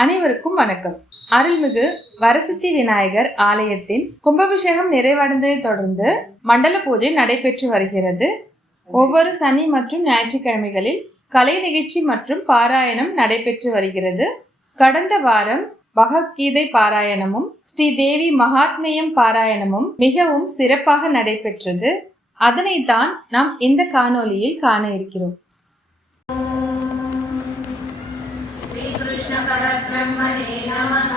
அனைவருக்கும் வணக்கம். அருள்மிகு வரசித்தி விநாயகர் ஆலயத்தின் கும்பாபிஷேகம் நிறைவடைந்ததை தொடர்ந்து மண்டல பூஜை நடைபெற்று வருகிறது. ஒவ்வொரு சனி மற்றும் ஞாயிற்றுக்கிழமைகளில் கலை நிகழ்ச்சி மற்றும் பாராயணம் நடைபெற்று வருகிறது. கடந்த வாரம் பகவத்கீதை பாராயணமும் ஸ்ரீ தேவி மகாத்மியம் பாராயணமும் மிகவும் சிறப்பாக நடைபெற்றது. அதனைத்தான் நாம் இந்த காணொளியில் காண இருக்கிறோம். ब्रह्मणे नमः।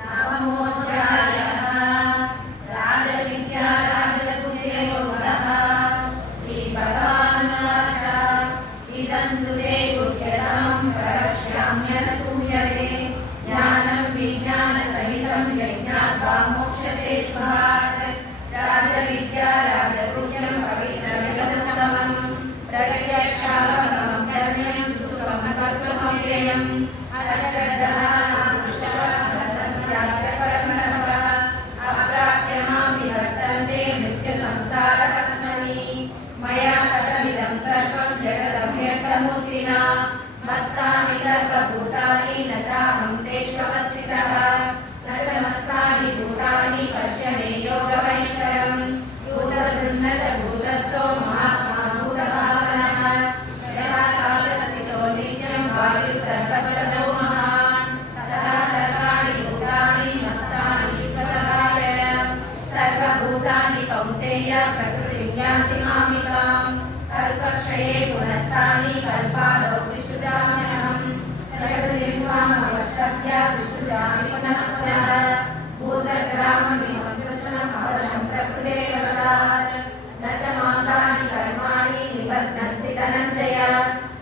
नवमोऽध्यायः। राजविद्या राजगुह्ययोगः। श्रीभगवानुवाच इदं तु ते गुह्यतमं प्रवक्ष्याम्यनसूयवे। ज्ञानं विज्ञानसहितं यज्ञात्वा मोक्ष्यसे स्वाहात्। राजविद्या राजगुह्यं पवित्रमिदमुत्तमं प्रत्यक्षावगमं धर्म्यं कर्तुमव्ययम्। अश्रद्धधानां अप्राप्य मां निवर्तन्ते मृत्युसंसारपद्मनि। मया कथमिदं सर्वं जगदव्यक्तमूर्तिना। मस्तानि सर्वभूतानि न चाहं तेष्वस्थितः। न च मस्तानि भूतानि पश्य मे योगमैश्वरम्। भूतभृन्न च भूतस्थो महात्मा भूतभावनः। वायु सर्वप्रदो महान्। तथा सर्वाणि भूतानि मस्तानि त्वदभाय। सर्वभूतानि कौन्तेय प्रकृतिं यान्ति मामिकाम्। कल्पक्षये पुनस्तानि कल्पादौ विसृजाम्यहम्। प्रकृतिं स्वामवष्टभ्य विसृजामि पुनः पुनः। भूतग्राममिमं कृष्णम् अवशं प्रकृतेः वशात्। न च मां तानि कर्माणि निबध्नन्ति धनञ्जय।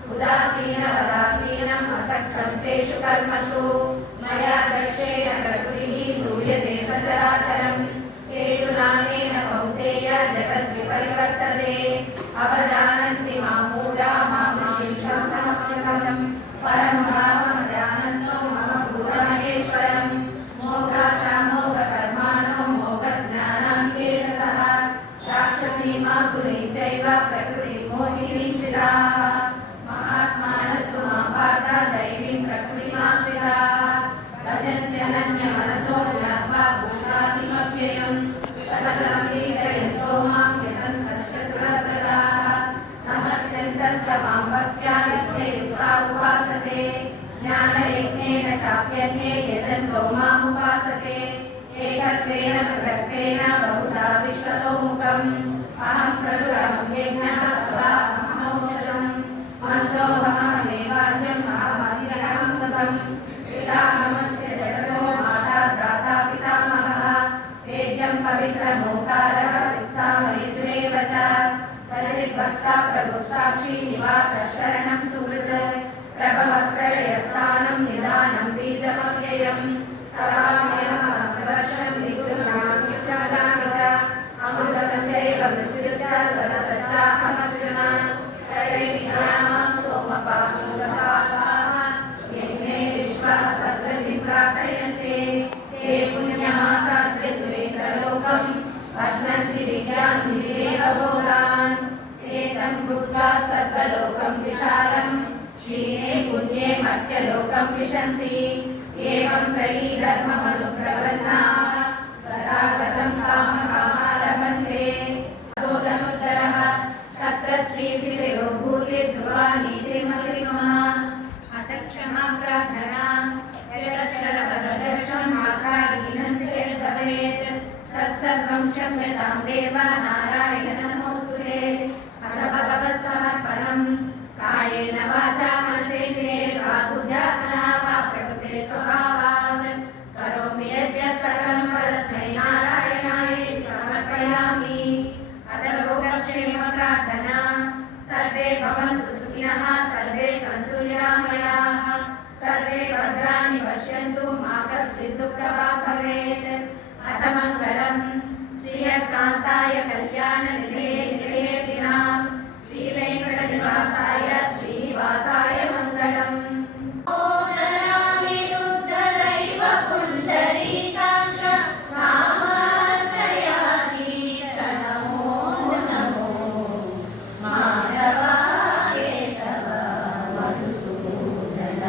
उदासीनवदासीनम् असक्तं तेषु कर्मसु। मया दक्षेण प्रकृतिः सूयते सचराचरम्। हेतुनानेन कौन्तेय जगद्विपरिवर्तते। अवजानन्ति मां मूढा मामशीषं नमस्कृतम्। परं भावमजानन्तो मम भूतमहेश्वरम्। मोघाचामोघकर्माणो मोघज्ञानां चेतसः। राक्षसीमासुरीं चैव प्रकृतिं मोहिनीं शिराः। महात्मानस्तु मां पार्थ दैवीं प्रकृतिमाश्रिताः। भजन्त्यनन्यमनसो ज्ञात्वा भूतादिमव्ययम्। सकलं वीक्षयन्तो मां यतन्तश्चतुरव्रताः। नमस्यन्तश्च मां भक्त्या नित्ययुक्ता उपासते। ज्ञानयज्ञेन चाप्यन्ये यजन्तो मामुपासते। एकत्वेन पृथक्त्वेन बहुधा विश्वतोमुखम्। अहं क्रतुरहं यज्ञः स्वहमौषधम्। मन्त्रोऽहमहमेवाज्यम् अहमन्यरहं ततम्। पितामहस्य जगतो माता दाता पितामहः। वेद्यं पवित्रमोङ्कारः ऋक्सामयजुरेव च। दलिर्भक्ता प्रभुः साक्षी निवासः शरणं सुहृत्। प्रभवः प्रलयस्थानं निदानं बीजमव्ययम्। तवाम्यहमवर्षं निगृह्णामि च वदामि च। अमृतं चैव मृत्युश्च सदसच्चाहमर्जुन। ते पुण्यमासाद्य सुरेन्द्रलोकम्। अश्नन्ति दिव्यान्तिदेव भोगान्। ते तं भूत्वा स्वर्गलोकं विशालम्। क्षीणे पुण्ये मर्त्यलोकं विशन्ति। एवं त्रयी धर्ममनुप्रपन्नाः। तथागतं कामकामालभन्ते। अधोधनुद्धरः तत्र श्रीविजयो भूतिर्ध्रुवा नीतिर्मतिर्मः। अथ क्षमा प्रार्थना। यदक्षरपददर्शनं मात्राहीनं चेद्भवेत् तत्सर्वं क्षम्यतां देव नारायण नमोऽस्तुते। अथ भगवत्समर्पणम्। कायेन वाचा मनसेन्द्रियैर्वा बुद्ध्यात्मना वा प्रकृते स्वभावात् करोमि यद्यत् सकलं परस्मै नारायणायेति समर्पयामि। अथ लोकक्षेम प्रार्थना। सर्वे भवन्तु सुखिनः सर्वे सन्तु निरामयाः। सर्वे भद्राणि पश्यन्तु मा कश्चित् दुःखभाग् भवेत्। अथ मङ्गलम् श्रीयकान्ताय कल्याणनिधये निधयेर्तिनां श्रीवेङ्कटनिवासाय श्रीनिवासाय मङ्गलम्। माधवा केशव मधुसूदन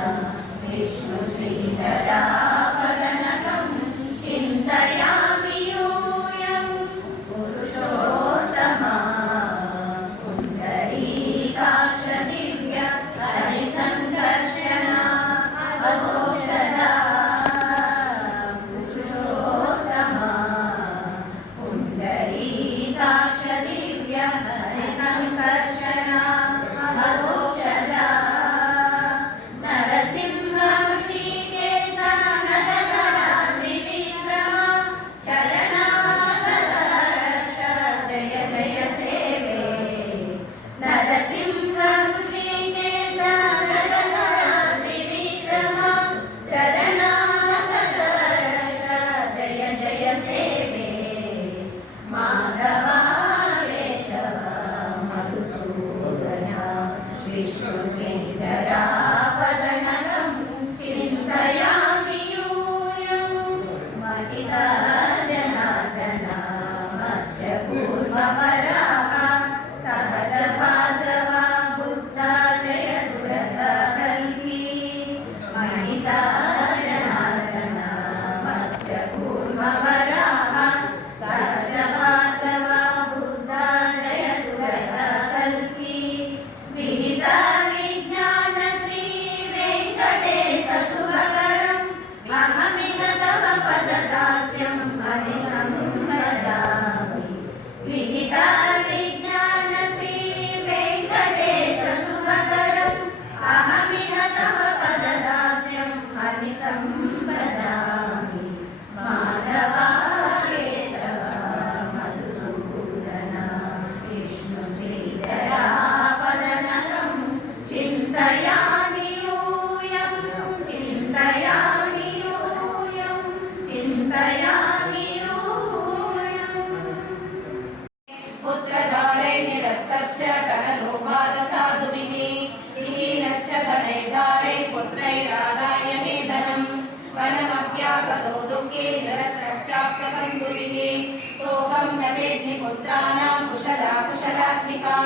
पुत्राणां कुशला कुशलात्मिका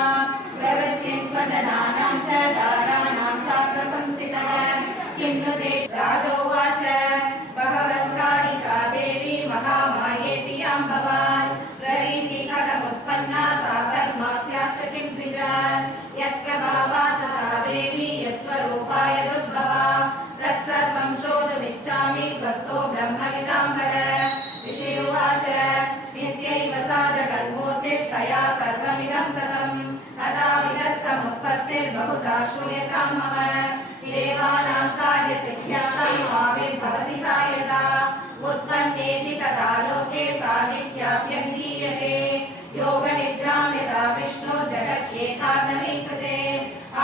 प्रवृत्तिं स्वजनानां च दाराणां चाप्रसंस्थितः किन्नु राजोवाच भगवत्कारि सा देवी महामायेति यां भवान् प्रवीति कथमुत्पन्ना सा कर्मास्याश्च किं द्विज यत्प्रभावा सा देवी यत्स्वरूपा यदुद्भवा तत्सर्वं श्रोतुमिच्छामि त्वत्तो ब्रह्मविदाम्बर ऋषिरुवाच नित्यैव सा जगन्मूर्तिस्तया सर्वमिदं ततं तथा विदत्समुत्पत्तिर्बहुधा श्रूयतां मम देवानां कार्यसिद्ध्यर्थम् आविर्भवति सा यदा उत्पन्नेति तदा लोके सा नित्याप्यभिधीयते योगनिद्रां यदा विष्णो जगच्चेकाग्नमीकृते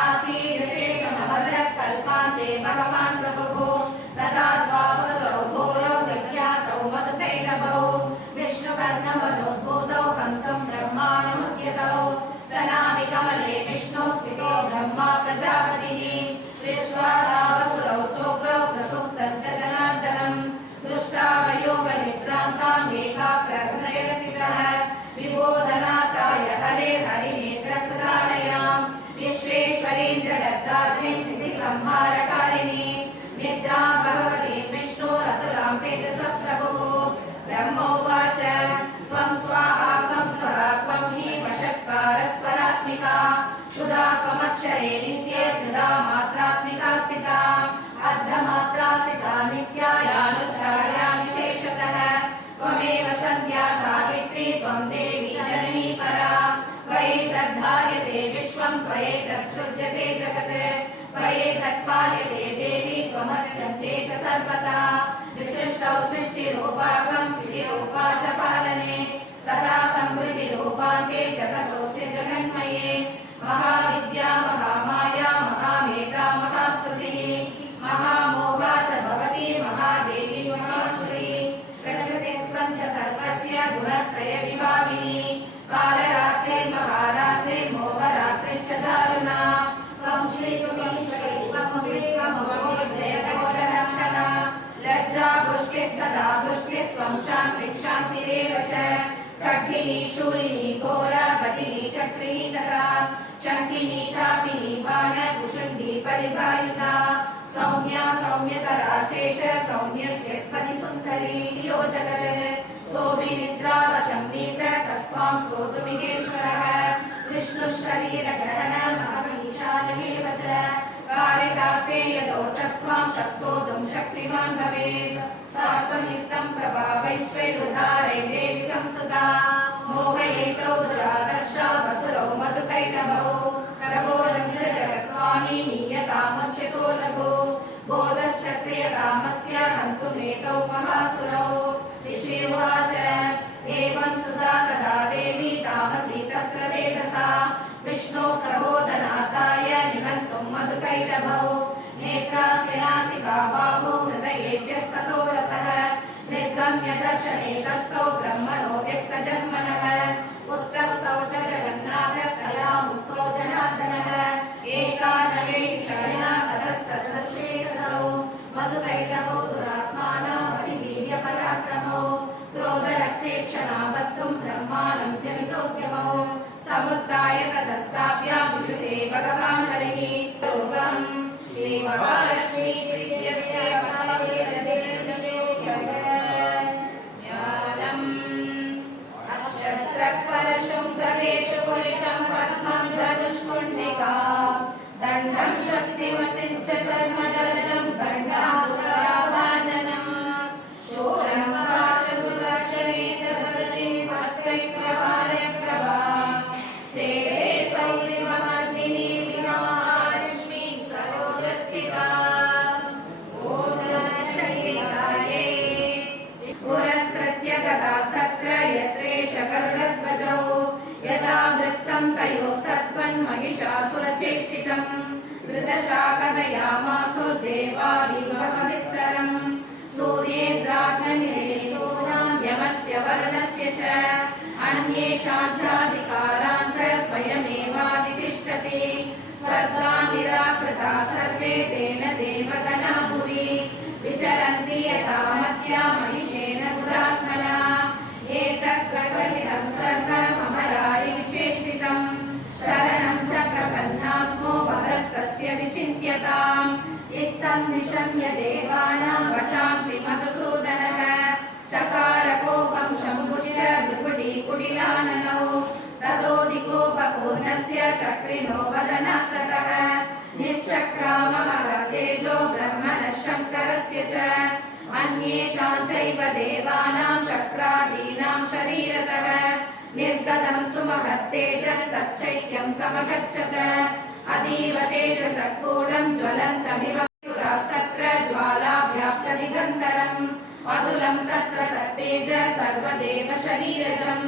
आसीदशेषमभजत् कल्पान्ते भगवान् प्रभुः तदा द्वावसरौ घोरौ विख्यातौ मधुकैटभौ विष्णुकर्णवनोद्भूतौ हन्तुं ब्रह्माणमुद्यतौ सनामिकमले विष्णु स्थितो ब्रह्मा प्रजापतिः दृष्ट्वा तावसुरौ सोग्रौ प्रसुप्तश्च जनार्दनं दुष्टावयोगनिद्रां ताम् एकाग्रहृदयस्थितः विबोधनाथाय हरे हरिनेत्रकृतालयां विश्वेश्वरीं जगद्धात्रीं स्थितिसंहारकारिणीं निद्रां भगवतीं विष्णोरतुलां तेजसः प्रभुः ब्रह्मोवाच त्वं स्वाहा त्वं स्वरा त्वं हि वषट्कारस्वरात्मिका सुधा त्वमक्षरे नित्ये त्रिधा मात्रात्मिका स्थिता अर्धमात्रा स्थिता नित्या यानुच्चार्या विशेषतः त्वमेव सन्ध्या सावित्री त्वं देवी जननी परा त्वयैतद्धार्यते विश्वं त्वयैतत्सृज्यते जगत् त्वयैतत्पाल्यते देवी त्वमस्यन्ते च सर्वदा विसृष्टौ सृष्टिरूपा त्वं स्थितिरूपा च पालने तथा समृद्धिरूपान्ते जगतोऽस्य जगन्मये महाविद्या महामाया महामेधा महास्तुतिः महामोहा च भवति महादेवी महासुरी प्रकृतिस्त्वं च सर्वस्य गुणत्रयविभाविनी कालरात्रे महारात्रे मोहरात्रिश्च दारुणा त्वं श्रीसुमीश्वरी त्वमुद्रेकगोरलक्षणा लज्जा पुष्टिस्तदा दुष्टिस्त्वं शान्तिः शान्तिरेव च खड्गिनी शूलिनी घोरा गतिनी चक्रिणी तथा शङ्किनी चापिनी बाणकुशुण्डी परिभायुधा सौम्या सौम्यतरा शेष सौम्यस्पति सुन्दरी यो जगत् सोऽभिनिद्रावशं नीत कस्त्वां स्तोतुमिहेश्वरः विष्णुशरीरग्रहणमहमीशानमेव च कालिदासे यदोतस्त्वां तस्तोतुं शक्तिमान् भवेत् सात्वनित्यं प्रभावैश्वैरुधारैर्देवि संस्तुता मोहयेतौ दुरादर्शा वसुरौ मधुकैटभौ प्रबोधं च जगत्स्वामी नीयतामुच्यतो लघु बोधश्चक्रियकामस्य हन्तुमेतौ महासुरौ ऋषिरुवाच एवं सुधा तदा देवी तामसी तत्र वेदसा विष्णो प्रबोधनाथाय निहन्तुं मधुकैटभौ नेत्रास्य नासिका बाहु हृदयेभ्यस्ततो रसः निर्गम्य दर्शने तस्थौ ब्रह्मणो व्यक्तजन्मनः उत्तस्थौ च जगन्नाथस्तया मुक्तो जनार्दनः एकानवे शरणा ततः सदश्रेष्ठौ मधुकैटभौ दुरात्मानां हरिवीर्यपराक्रमौ क्रोधरक्षेक्षणावत्तुं ब्रह्माणं जनितोद्यमौ समुत्थाय ततस्ताभ्या वियुते भगवान् हरिः योगं श्रीमहालक्ष्मी अक्षस्रक्परशुङ्गदेशु पुरुषं पद्मं धनुष्कुण्डिका दण्डं शक्तिमसिञ्च चर्मजलजं दण्डासुराभाजनं शूलं पाशसुदर्शने च ददति हस्तैप्रभालय प्रभा सेवे सौरिममर्दिनी विमहालक्ष्मी सरोजस्थिता ओजनशैलिकायै पुरस्कृत्य गदास्तत्र यत्रेष गरुडध्वजौ यदा वृत्तं तयोस्तत्त्वन्महिषासुरचेष्टितं धृतशाकदयामासु देवाभिगमविस्तरम् सूर्येन्द्राग्निरेतूनां यमस्य वरुणस्य च अन्येषाञ्चाधिकारान् च स्वयमेवाधितिष्ठति स्वर्गान् निराकृता सर्वे तेन देवगणा भुवि विचरन्ति यथा मध्या महिषेण गुदात्मना एतत् प्रकटितं सर्वमम तं निशम्य देवानां वचांसि मधुसूदनः चकार कोपं शम्भुश्च भ्रुकुटीकुटिलाननौ ततोऽधिकोपपूर्णस्य चक्रिणो वदनात्ततः निश्चक्राममहतेजो ब्रह्मणः शङ्करस्य च अन्येषां चैव देवानां शक्रादीनां शरीरतः निर्गतं सुमहत्तेजस्तच्चैक्यं समगच्छत अतीव तेजसत्कूटं ज्वलन्तमिव सुरास्तत्र ज्वालाव्याप्तदिगन्तरम् अतुलं तत्र तत्तेज सर्वदेव शरीरजम्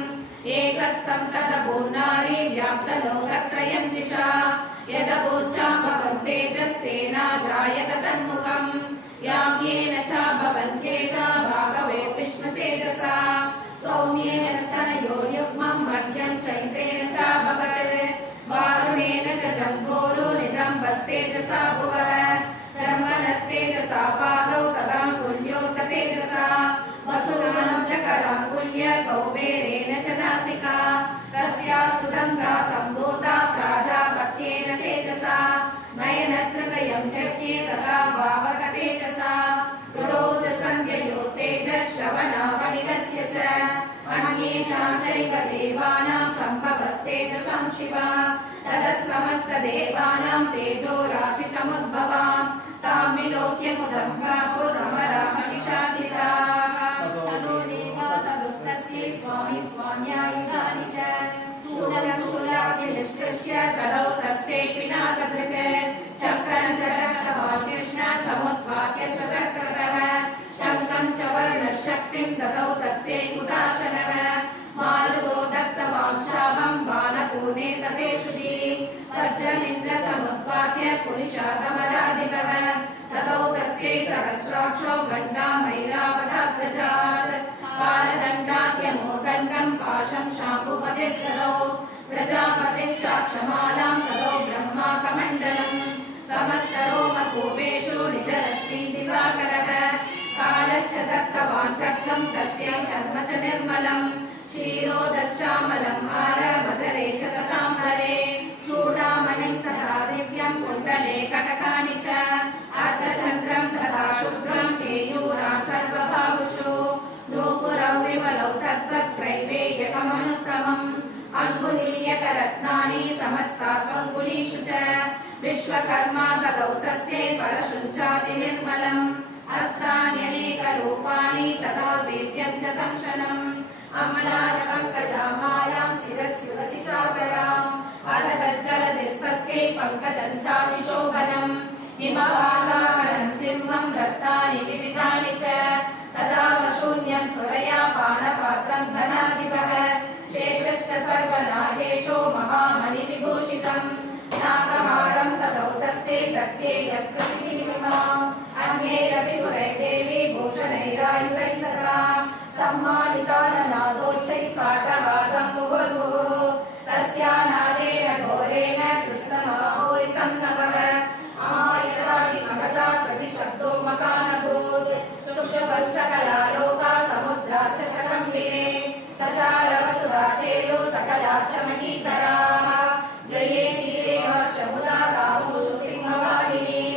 एकस्तं तदभून्नारी व्याप्तलोकत्रयं दिशा यदवोच्चां भवन्तेजस्तेना जायत तन्मुखम् यां येन च भवन्त्येषा भागवे विष्णुतेजसा सौम्येन स्तनयो युग्मं मध्यं चैत्रेण च भवत् वारुणेन च जम्बोरुनिदम्बस्तेजसा भुवः ब्रह्मणस्तेजसा पादौ तदाङ्गुल्योर्कतेजसा वसुनां च कराङ्गुल्य कौबेरेण च नासिका तस्यास्तु गङ्गा सम्भूता प्राजापत्येन तेजसा नयनत्रयं जज्ञे तथा भावकतेजसा श्रवणावनिलस्य च अन्येषां चैव देवानां सम्भवस्तेजसां शिवा ततः समस्तदेवानां तेजो राशि समुद्भवा तां विलोक्य मुदं प्रापुरमरामहिषान्विताः ततो देवा तदुस्तस्यै स्वामी स्वाम्यायुधानि च शूलशूलाभिनिष्कृष्य तदौ तस्यै पिनाकदृक् चक्रं च रक्तवान् कृष्ण समुत्पाद्य सचक्रतः शङ्खं च वर्णशक्तिं ददौ तस्यै उदासनः मारुतो दत्तवान् शापं बाणपूर्णे ततेषुधि वज्रमिन्द्रसमुत्पाद्य पुरुषातमराधिपः ततौ तस्यै सहस्राक्षो गण्डामैरावताग्रजात् कालदण्डाद्यमोदण्डं पाशं शाम्भुपतिर्ददौ प्रजापतिः साक्षमालां ततो ब्रह्माकमण्डलम् समस्तरोमकूपेषु निजरश्रीदिवाकरः कालश्च दत्तवान् खड्गं तस्यै शर्म च निर्मलम् क्षीरोदश्चामलं हारमजरे च तथाम्बरे चूडामणिं तथा दिव्यं कुण्डले कटकानि च अर्धचन्द्रं तथा शुभ्रं केयूरां सर्वबाहुषु नूपुरौ विमलौ तद्वक्त्रैवेयकमनुत्तमम् अङ्गुलीयकरत्नानि समस्तासङ्गुलीषु च विश्वकर्मा तदौ तस्यै परशुञ्चाति निर्मलम् अस्त्राण्यनेकरूपाणि तथा वेद्यं च संशनम् अमलानपङ्कजामालां शिरस्युरसि चापराम् अलगज्जलदिस्तस्यै पङ्कजं चाभिशोभनम् हिमवाहाकरं सिंहं रत्नानि विविधानि च तदा वशून्यं सुरया पानपात्रं धनाधिपः शेषश्च सर्वनागेशो महामणिविभूषितम् नागहारं तदौ तस्यै दत्ते यत्कृतिमिमाम् अन्यैरपि सुरैर्देवी भूषणैरायुधैस्तथा सम्मानिताननादोच्चैः साटहासं मुहुर्मुहुः तस्यानादेन घोरेण कृष्णमाहोरितं नभः अमायकानि अगजा प्रतिशब्दो मकानभूत् सुषुभः सकलालोका समुद्राश्च चकम्बिरे सचारवसुधाचेयो सकलाश्च महीतराः जयेति देवाश्चमुदा रामुषु सिंहवाहिनीं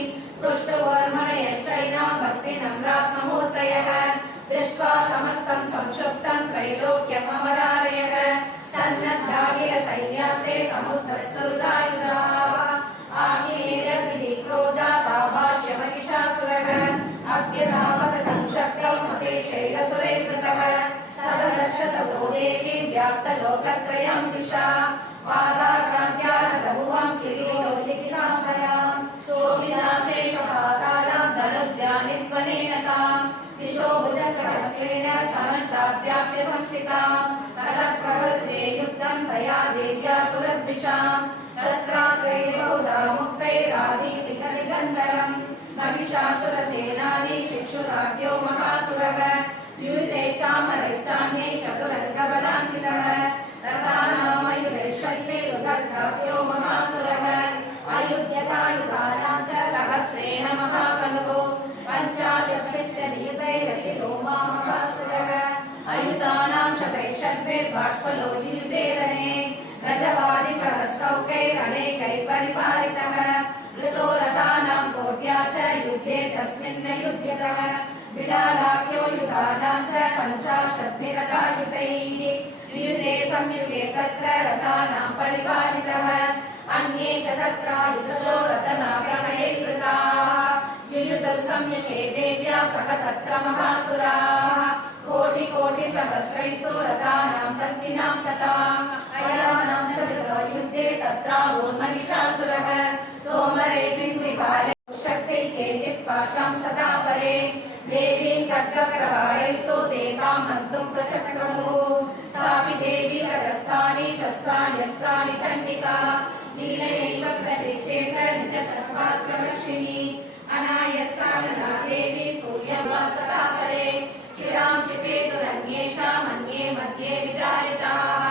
तुष्टुवर्मणयश्चैनां भक्तिनम्रात्ममूर्तयः दृष्ट्वा समस्तं संक्षुप्तं त्रैलोक्यममरारयः सन्नद्धागिर सैन्यास्ते समुद्रस्तुरुदायुधाः आग्नेयक्रोधाभाष्यमहिषासुरः अभ्यधावतं शक्तौ अशेषैरसुरैर्वृतः सददर्शतो देवीं व्याप्तलोकत्रयं दिशा पादाक्रान्त्यानतभुवं किरीटोलिखिताम्बरां शोभिनाशेषपातालां धनुर्जानि स्वनेन तां दिशो भुजसहस्रेण समन्ताद्याप्य संस्थितां ततः प्रवृत्ते युद्धं तया देव्या सुरद्विषां शस्त्रास्त्रैर्बहुधा मुक्तैरादीपिकलिगन्धरम् महिषासुरसेनानी शिक्षुराढ्यो महासुरः युयुधे चामरैश्चान्ये चतुरङ्गबलान्वितः रथानामयुधैषड्भिरुगर्गाभ्यो महासुरः अयुध्यकायुधानां च सहस्रेण महाबलवो पञ्चाशत्पिष्टनियुधैरसितो महासुरः अयुधानां शतैषड्भिर्बाष्पलो युयुधेरणे गजवादिसहस्रौकैरनेकैः परिपालितः ऋतो रथानां कोट्या च युद्धे तस्मिन् युध्यतः विडालाख्यो युधानां च पञ्चाशद्भिरथायुतैः युयुधे संयुगे तत्र रथानां परिवारितः अन्ये च तत्रायुधशो रथनागमयैर्वृताः युयुधः संयुगे देव्या सह तत्र महासुराः कोटिकोटिसहस्रैस्तु रथानां तद्विनां तथा अयानां च युद्धे तत्रावोन्महिषासुरः तोमरे बिम्बिकाले शक्तैः केचित् पाशां सदा परे देवीं खड्गप्रहारैस्तु ते कामन्तुं प्रचक्रमुः सापि देवी करस्थानि शस्त्राण्यस्त्राणि चण्डिका लीलयैव प्रशिक्षेत निजशस्त्रास्त्रवर्षिणी अनायस्त्राणना देवी स्तूयं सदा परे शिरांसि पेतुरन्येषामन्ये मध्ये विदारिताः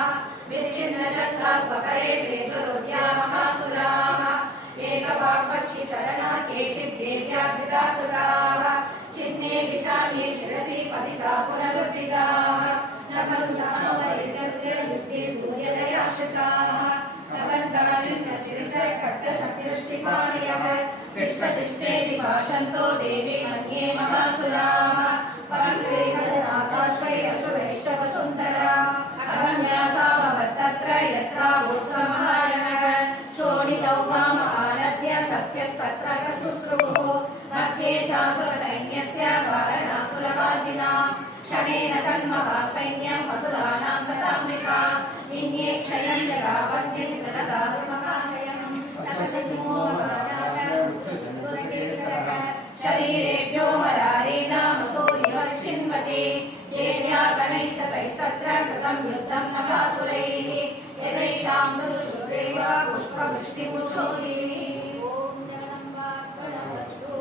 विच्छिन्नचङ्गा स्वपरे पेतुरुद्या महासुराः एकवाक्पक्षिचरणा केचित् देव्या पिता कृताः चिन्ने विचार्ये शिरसि पतिता पुनरुद्धिताः युद्धे दूयलयाश्रिताः तवन्ता छिन्नशिरसः खड्गशक्तिष्टिपाणयः पृष्ठतिष्ठे विभाषन्तो देवी मन्ये महासुराः आकाशैरसुरैषवसुन्दरा अगम्यासावतत्र यत्रावोत्समहारणः शोणितौ कामहानद्य सत्यस्तत्र शुश्रुः मध्ये चासुरसैन्यस्य वारणासुरवाजिनां शनेन तन्महासैन्यम् असुराणां तथाम्बिका निन्ये क्षयं यदा वह्निस्तृणदारुमहाशयम् शरीरेभ्यो मरारेणामसूर्यवच्छिन्वते देव्या गणैशतैस्तत्र कृतं युद्धं नगासुरैः यदैषां दुष्टदेव पुष्पवृष्टिमुषोदिभिः ॐ जगदम्बार्पणमस्तु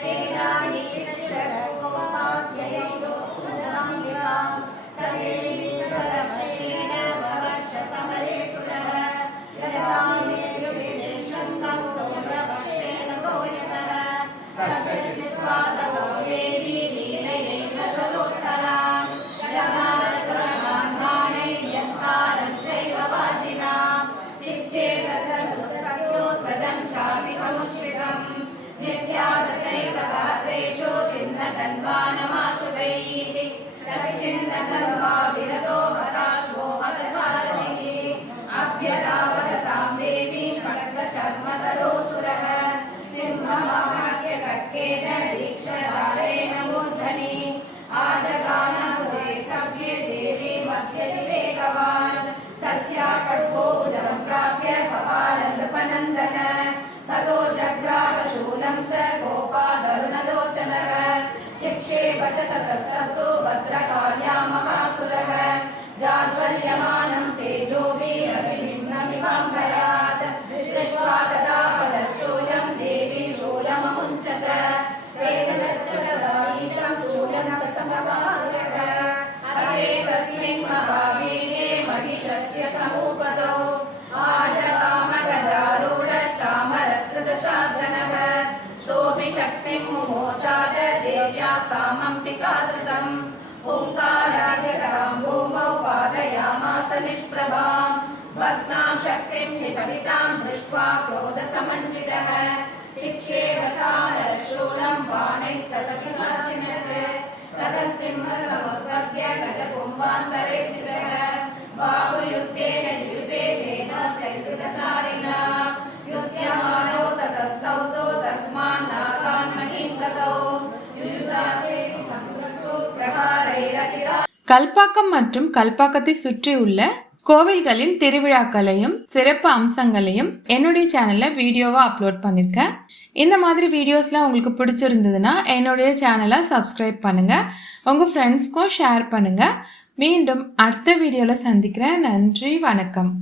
सेनानि शिक्षरकोपाध्ययैरो मुदाम्बिकां सदेवी सरवशेन ववर्ष समरे सुरः यदामे ततो जग्राहशूलं स गोपादरुणलोचनः शिक्षे वचततस्ततो भद्रकाल्या महासुरः जाज्वल्यमानं तेजोभिरभिभिन्नमिवाम्बरात् दृष्ट्वा तदा पदशूलं देवी शूलममुञ्चत वेदलज्जलदायितं शूलं समकासुरः अते तस्मिन् महावीरे महिषस्य समूपतौ आजगामगजारूढश्चामरस्कृतशार्दनः सोऽपि शक्तिं मुमोचाद देव्यास्तामम्बिकाधृतम् ओङ्कारायतां भूमौ पादयामास निष्प्रभां भग्नां शक्तिं निपतितां दृष्ट्वा क्रोधसमन्वितः शिक्षे वशामरशूलं बाणैस्तदपि साचिनत् ततः सिंहसमुद्भव्य गजकुम्भान्तरे स्थितः बाहुयुद्धेन युयुधे तेनाश्चैसितसारिणा युध्यमानो ततस्तौ तस्मान्नागान् महीं गतौ युयुधादेवी संगतो प्रहारैरतिदा. கல்பாக்கம் மற்றும் கல்பாக்கத்தை சுற்றியுள்ள கோவில்களின் திருவிழாக்களையும் சிறப்பு அம்சங்களையும் என்னுடைய சேனலில் வீடியோவாக அப்லோட் பண்ணியிருக்கேன். இந்த மாதிரி வீடியோஸ்லாம் உங்களுக்கு பிடிச்சிருந்ததுன்னா என்னுடைய சேனலை சப்ஸ்கிரைப் பண்ணுங்கள், உங்கள் ஃப்ரெண்ட்ஸ்க்கும் ஷேர் பண்ணுங்கள். மீண்டும் அடுத்த வீடியோவில் சந்திக்கிறேன். நன்றி, வணக்கம்.